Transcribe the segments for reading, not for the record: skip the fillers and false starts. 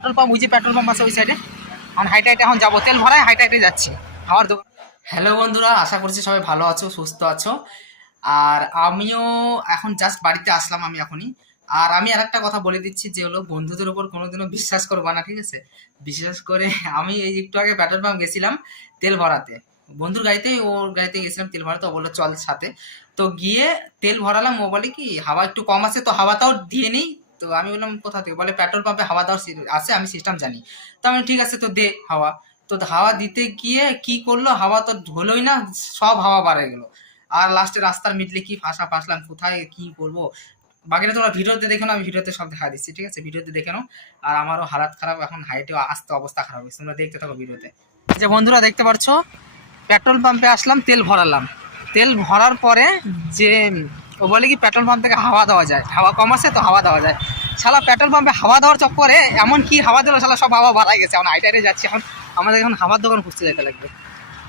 Petrol pump, ওই যে petrol pump আছে ওই সাইডে। এখন হাইটে হাইটে এখন যাবো, তেল ভরায় হাইটে হাইটে যাচ্ছি খাওয়ার দোকান। হ্যালো বন্ধুরা, আশা করছি সবাই ভালো আছো, সুস্থ আছো। আর আমিও এখন জাস্ট বাড়িতে আসলাম আমি এখনই। আর আমি আর একটা কথা বলে দিচ্ছি, যে হলো বন্ধুদের উপর কোনোদিনও বিশ্বাস করবা না, ঠিক আছে? বিশেষ করে আমি এই একটু আগে পেট্রোল পাম্প গেছিলাম তেল ভরাতে, বন্ধুর গাড়িতে, ওর গাড়িতে গেছিলাম তেল ভরাতে। ও বললো চল সাথে। তো গিয়ে তেল ভরালাম, ও বলে কি হাওয়া একটু কম আছে, তো হাওয়াটাও দিয়ে নেই। তো আমি বললাম কোথা থেকে, বলে পেট্রোল পাম্পে হাওয়া দেওয়ার আছে, আমি সিস্টেম জানি। তো আমি ঠিক আছে, তো দে হাওয়া। তো হাওয়া দিতে গিয়ে কি করলো, হাওয়া তো হলোই না, সব হাওয়া বাড়ে গেল। আর লাস্টে রাস্তার মিডলে কি ফাঁসলাম, কোথায় কি করবো। বাকিটা তোমরা ভিডিওতে দেখে নাও, আমি ভিডিওতে সব দেখা দিচ্ছি, ঠিক আছে? ভিডিওতে দেখে নাও। আর আমারও হালাত খারাপ, এখন হাইটে আসতে অবস্থা খারাপ হয়েছে, তোমরা দেখতে থাকো ভিডিওতে। যে বন্ধুরা দেখতে পাচ্ছ, পেট্রোল পাম্পে আসলাম, তেল ভরালাম। তেল ভরার পরে যে ও বলে কি পেট্রোল পাম্প থেকে হাওয়া দেওয়া যায়, হাওয়া কম আছে তো হাওয়া দেওয়া যায়। শালা পেট্রোল পাম্পে হাওয়া দেওয়ার চক্করে এমন কি হাওয়া দিল, শালা সব হাওয়া বাড়াই গেছে। এখন হাইটে যাচ্ছি, এখন আমাদের এখন হাওয়ার দোকান খুঁজতে যেতে লাগবে।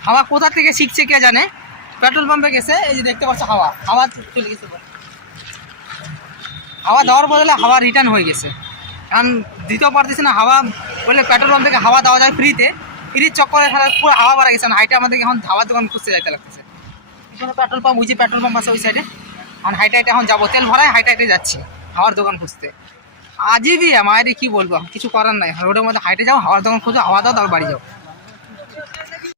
হাওয়া কোথা থেকে শিখছে কে জানে, পেট্রোল পাম্পে গেছে, এই যে দেখতে পাচ্ছ হাওয়া হাওয়া চলে গেছে। হাওয়া দেওয়ার বদলে হাওয়া রিটার্ন হয়ে গেছে। কারণ দিতেও পারতেছি না হাওয়া, বলে পেট্রোল পাম্প থেকে হাওয়া দেওয়া যায় ফ্রিতে, ফ্রির চক্করে পুরো হাওয়া বাড়া গেছে। হাইটে আমাদেরকে এখন হাওয়ার দোকান খুঁজতে যাইতে লাগতেছে। পিছনে পেট্রোল পাম্প, ওই যে পেট্রোল পাম্প আছে ওই সাইডে। এখন হাইটে হাইটে এখন যাবো, তেল ভরায় হাইটে হাইটে যাচ্ছি হাওয়ার দোকান খুঁজতে। আজই দিয়ে মায়ের কি বলবো, কিছু করার নাই। রোডের মধ্যে হাইটে যাও, হাওয়ার দোকান খুঁজো, হাওয়া দাও, তারপর বাড়ি যাও।